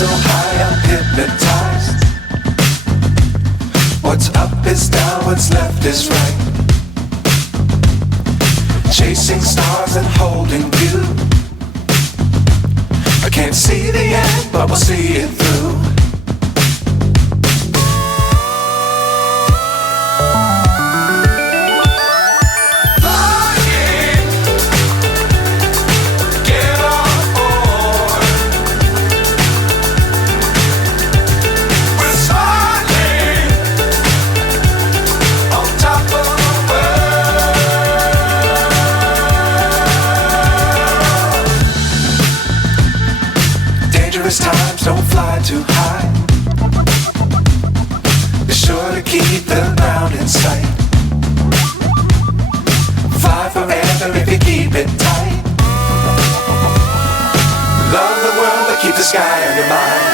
So high I'm hypnotized. What's up is down, what's left is right. Chasing stars and holding you. I can't see the end, but we'll see it through. Times don't fly too high. Be sure to keep the ground in sight. Fly forever if you keep it tight. Love the world but keep the sky on your mind.